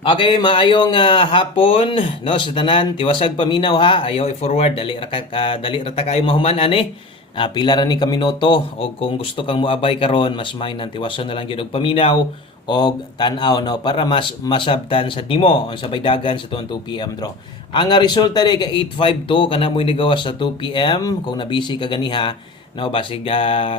Okay, maayong hapon no sa tanan tiwasag paminaw ha. Ayaw i-forward dali ra ta kayo mahuman ani. Pila ra ni ka minuto o kung gusto kang moabay karon mas may nang tiwason na lang gyud og paminaw og tan-aw no para mas masabtan sa nimo on sa baydagan sa tuong 2 PM draw. Ang resulta ni ka 852 kana mo nigawas sa 2 PM kung nabisi ka ganiha no basig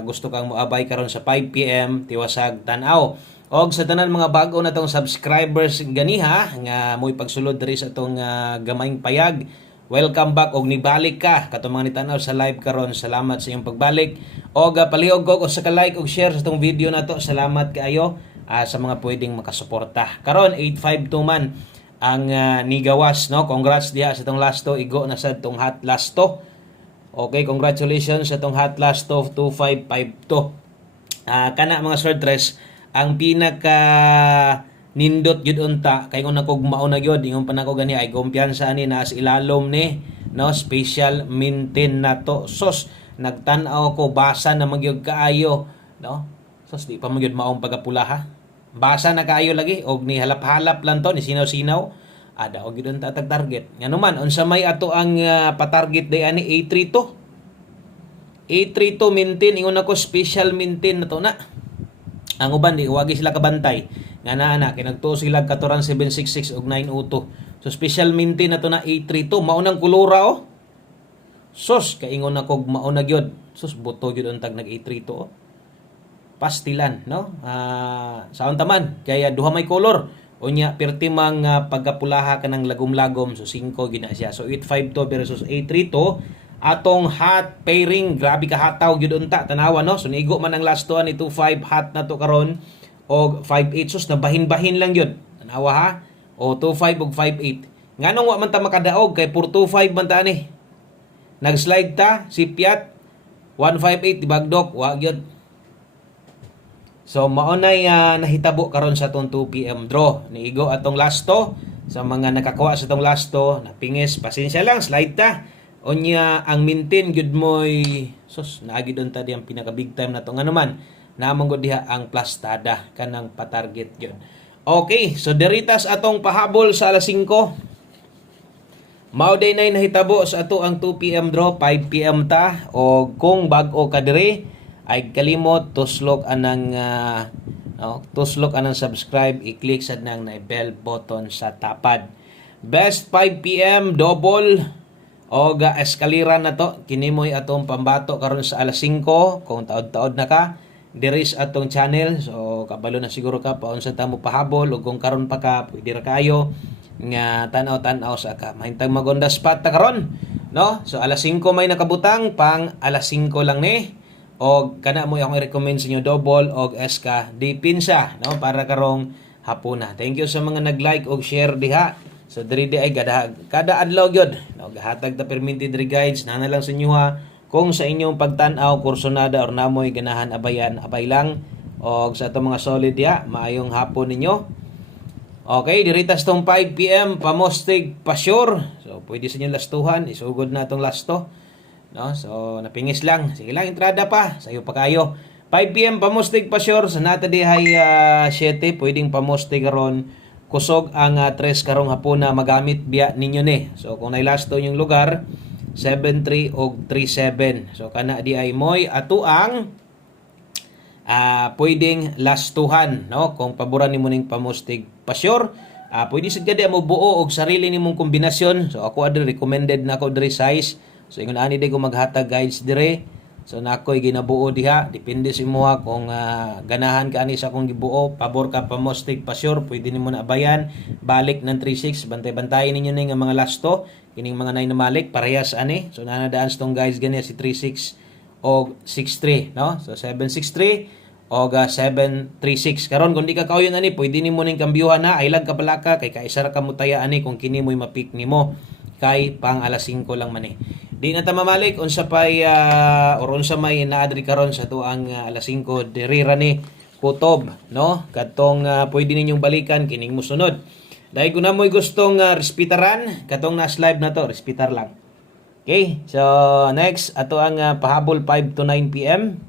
gusto kang moabay karon sa 5 PM tiwasag tan-aw. Og sa tanan mga bago na tong subscribers ganiha nga mo'y pagsulod diri sa tong gamayng payag. Welcome back og nibalik ka katong mga nitanaw sa live karon. Salamat sa iyong pagbalik. Og palihog ko sa ka-like og share sa tong video na to. Salamat kaayo sa mga pwedeng makasuporta. Karon 852 man ang nigawas no. Congrats diha sa tong lasto igo na sa tong hot lasto. Okay, congratulations sa tong hot lasto 2552. Kana mga sortress ang pinaka nindot gyud unta kay kung nako mao na gyud ingon pa nako gani ay kumpiyansa ani na sa ilalom ni no special maintain nato sos nagtan-aw ko basa na magyud kaayo no sos di pa magyud maong pagapula ha basa na kaayo lagi og ni halap-halap lang to ni sinaw-sinaw ada og gyud unta tag target nganuman unsa may ato ang patarget day ani A32 maintain ingon ako special maintain na to na. Ang uban di wagi sila kabantay. Nga na kinagtuo sila katuran 766 og 902. So special maintain na to na A32 maunang kulura oh. Sos kaingon ako mauna gyud. Sos buto gyud untag nag A32 oh. Pastilan no. Saon taman kaya duha may color. Unya pertimang pagkapulaha kanang lagom-lagom so 5 gina siya. So 852 versus A32 atong hot pairing grabe ka hataw gyud unta tanawa no so nigo man ang last one ni 25 hot na to karon og 58 sus na bahin-bahin lang gyud tanawa ha o 25 og 58 nganong wa man ta makadaog kay 425 man ta ani nag-slide ta si Piat 158 dibagdok wa gyud so maunay nahitabo karon sa tong 2 PM draw niigo atong lasto sa mga nakakuha sa tong lasto napingis pasensya lang slide ta onya ang maintain gyud moy sus naagi don ta ang pinaka big time na to nga naman namang gud diha ang plastada kanang patarget gyud. Okay, so deritas atong pahabol sa alas 5. Mao day nay nahitabo sa ato ang 2 PM draw 5 PM ta o kung bag-o ka diri ay kalimot tuslok anang tuslok anang subscribe i-click sad nang na bell button sa tapad. Best 5 PM double o eskalera na to kinimoy atong pambato karon sa alas 5 kung taod-taod na ka diri sa atong channel so kabalo na siguro ka paunsa ta mo pahabol o kung karon pa ka pwede ra kayo nga tan-aw sa ka mahintang magonda spot ta karon no so alas 5 may nakabutang pang alas 5 lang ni o kana mo akong i-recommend sa inyo double og eska di pinsa no para karong hapuna. Thank you sa mga nag-like og share diha. So diri di ay kada adlaw gyud no gahatag ta perminted diri guides na lang sa inyo ha kung sa inyong pagtan-aw kursonada or namoy ganahan abayan abay lang og sa atong mga solid ya maayong hapon ninyo. Okay, diri tas tong 5 PM pamostig pa sure. So pwede sa inyo lastuhan isugod na atong lasto no so napingis lang sige lang entrada pa sayo pa kayo 5 PM pamostig pa sure sa nata di hay 7 pwedeng pamostig karon kusog ang 3 karong hapon na magamit biya ninyo ni. So kung nailasto yung lugar 73 og 37. So kana di ay moy ato ang pwedeng lastuhan no kung paboran nimo ning pamustig pasyur pwede sad gadi mo buo og sarili nimong kombinasyon. So ako adre recommended na ako diri size. So ingon ani di ko maghatag guides dire. So nakoy ginabuo diha depende sa imo kung ganahan ka ani sa akong gibuo pabor ka pamostig pa sure pwede nimo na abayan balik ng 36 bantay-bantayin ninyo ni nga mga lasto kining mga nay na malik parehas ani so nanadaan tong guys gani si 36 og 63 no so 763 og 736 karon kung di ka kauyon ani pwede nimo ning kambyuhan na ilag ka balaka kay kaisa ra ka mutaya ani kung kini mo'y mapik nimo kay pang alas 5 lang man eh. Di na ta mamalik unsa pay or unsa may naadri karon sa tuang alas 5 diri ra ni kutob no katong pwede ninyong balikan kining mosunod. Dahil kung namoy gustong respetaran katong nas live na to respetar lang. Okay, so next ato ang pahabol 5 to 9 PM.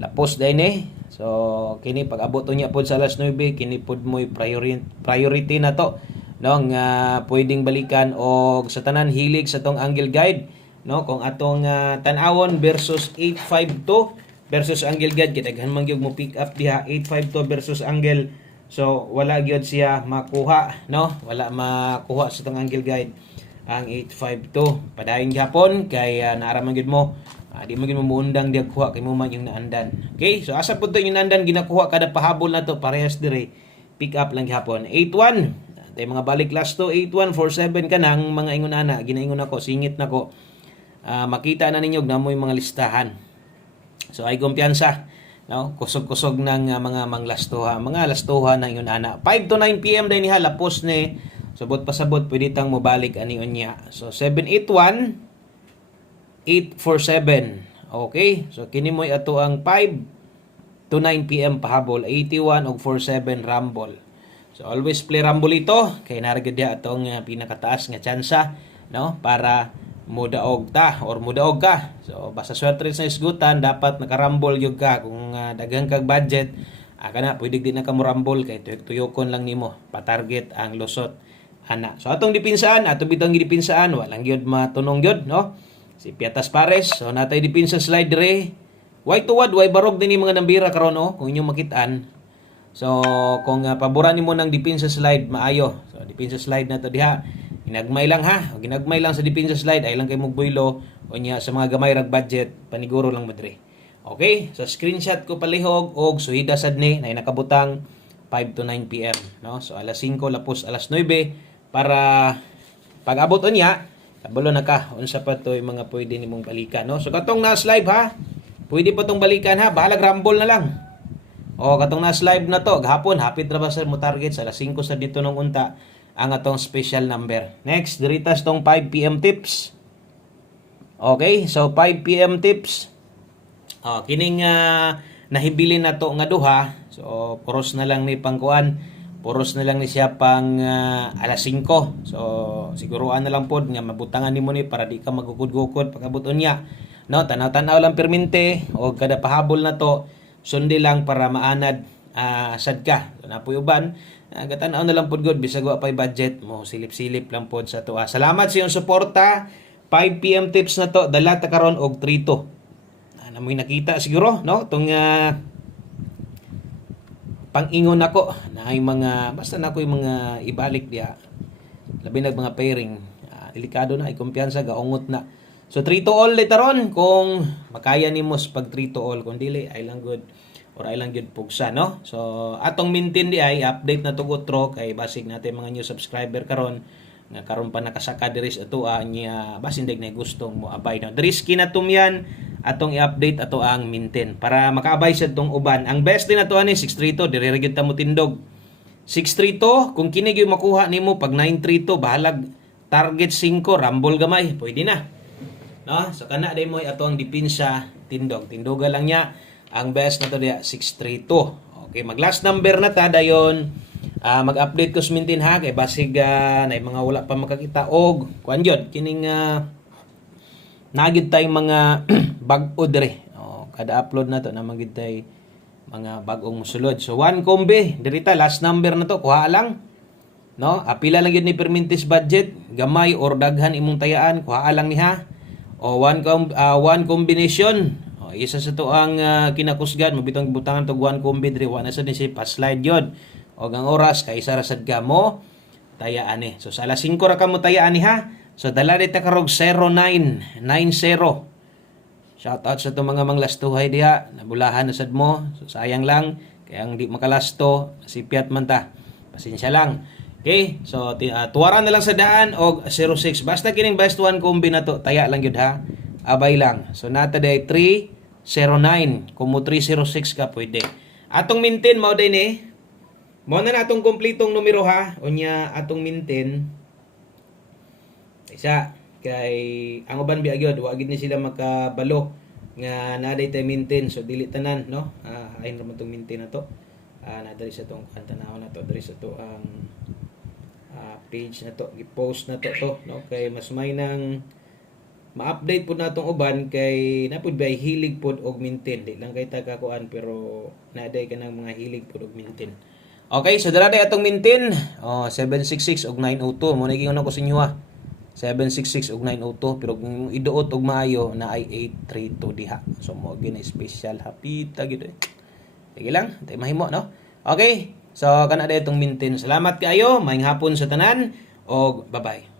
Lapos day ni. So So kini pag abot niya pod sa alas 9 kini pod mo'y priority na to, no, nga pwedeng balikan og sa tanan hilig sa tong angle guide, no, kung atong tan-awon versus 852 versus angle guide kay daghan man gyud mo pick up diha 852 versus angle. So wala gyud siya makuha, no, wala makuha sa tong angle guide ang 852. Padayon gyapon kay naaraman gyud mo. Di mo gyud muundang diag kuha kay mo man yung naandan. Okay? So asa pud to yung naandan ginakuha kada pahabol na to parehas dire. Pick up lang gyapon. 81. Tay mga balik last to 8147 kanang mga ingon ana ginaingon ako singit nako. Makita na ninyo na mo yung mga listahan. So ay kumpiyansa, no? Kusog-kusog ng mga manglastuha, mga lastuha ng ingon ana. 5 to 9 PM day ni halapos ni subot pasabot pwede tang mobalik ani unya. So 781 847. Okay? So kini mo'y ato ang 5 to 9 PM pahabol, 81 og 47 rumble. So always play rumble ito kay naragid dia atong pinakataas nga tsansa, no, para mudaog ta or mudaog ka. So basta swerte sa isgutan dapat nakarumble gyud ka kung daghang kag budget. Kana pwede din na ka mo rumble kay tuyok-tuyokon lang nimo pa-target ang lusot ana. So atong dipinsaan, ato bitong gidipinsaan walang gyud matunong gyud, no. Si Piatas Pares, so natay dipinsa slide dire. Why tuwad, why barog din yung mga nambira karon, no, kung inyong makitaan. So kung paboran nimo ng dipinsa slide maayo. So dipinsa slide na to diha. Ginagmay lang ha. O ginagmay lang sa dipinsa slide ay lang kay mugboylo o nya sa mga gamay rag budget paniguro lang madre. Okay? So screenshot ko palihog og suhida sad ni na nakabutang 5 to 9 PM, no? So alas 5 lapos alas 9 para pag-abot unya kabalo na ka unsa pa to yung mga pwede nimong balikan, no? So katong nas live ha. Pwede pa tong balikan ha. Bahalag rumble na lang. O katong nas live na to gahapon hapit ra ba sa mo target sa alas 5 sa dito nung unta ang atong special number. Next, diritas tong 5 PM tips. Okay, so 5 PM tips. Kining nahibilin na to nga duha. So puros na lang ni pangkuan. Puros na lang ni siya pang alas 5. So siguruan na lang pod nga mabutangan nimo ni para di ka magugud-gukod pag-abot unya. No, tanaw-tanaw lang permente o kada pahabol na to sundi lang para maanad sad ka. So, napoy uban gatanaw na lang pod god bisag wa pay budget mo silip-silip lang pod sa tuwa. Salamat sa iyong suporta. 5 PM tips na to dala ta karon og 3 namoy nakita siguro, no, tong pang-ingon ako na ay mga basta na ko yung mga ibalik dia labi nag mga pairing delikado na ay kumpiyansa gaungot na. So 3 to all later on kung makaya nimo pag 3 to all kung dili ay lang good or ay lang gyud pugsa, no. So atong maintain di ay update na tug utro kay basig natin mga new subscriber karon nga karon pa nakasaka diri sa ato niya basin dag na gustong mo abay, no. Risky na tumyan atong i-update ato ang maintain para makaabay sa tong uban. Ang best din ato ani 632 diri ra gyud ta mo tindog 632 kung kini gyud makuha nimo pag 932 bahalag target 5 rumble gamay pwede na, no. So kana day mo ato ang depensa tindoga lang niya. Ang best na to diya 632. Okay, mag last number na ta dayon. Mag-update ko sumintin ha kay basig na mga wala pa makakita og kuan gyud kining nagid tay mga bag-o dire. Kada upload na to na magid tay mga bag-ong musulod. So 1 kombe dirita last number na to kuha lang, no. Apila lang gyud ni permintis budget gamay or daghan imong tayaan kuha lang ni ha. O one combination. Isa sa to ang kinakusgan mabitong butangan to 1 kombi diri wa na sa ni si pa-slide yun. O ang oras kay isa ra sad ka mo tayaan ni. So sa alas 5 ra ka mo tayaan ni ha. So dala dita karog 0990. Shout out sa to mga manglastuhay diha nabulahan na sad mo. So sayang lang kay ang di makalasto sipiat man ta. Pasensya lang. Okay? So tuwaran na lang sa daan og 06 basta kining best 1 kombi na to taya lang gyud ha. Abay lang. So nata day 309 kung mo 306 ka pwede. Atong maintain mao day ni. Mao na natong kompletong numero ha. Unya atong maintain. Isa kay ang uban biagyod wa gid ni sila makabalo nga naday tay maintain so dili tanan, no. Ayon ra man tong maintain na to. Na diri sa tong kantanahon na to diri sa to ang page na to gi-post na to, no. Kay mas may nang ma-update po natong uban kay napud bay hilig pod og maintain. Di lang kay tagakuan pero naday ka ng mga hilig pod og maintain. Okay, so dala day atong maintain. 766 og 902 mo na gingon ko sa inyo ha. 766 og 902 pero kung iduot og maayo na ay 832 diha. So mo gina special hapita gid. Sige lang, tay mahimo no. Okay. So kana day itong maintain. Salamat kayo, maayong hapon sa tanan og bye-bye.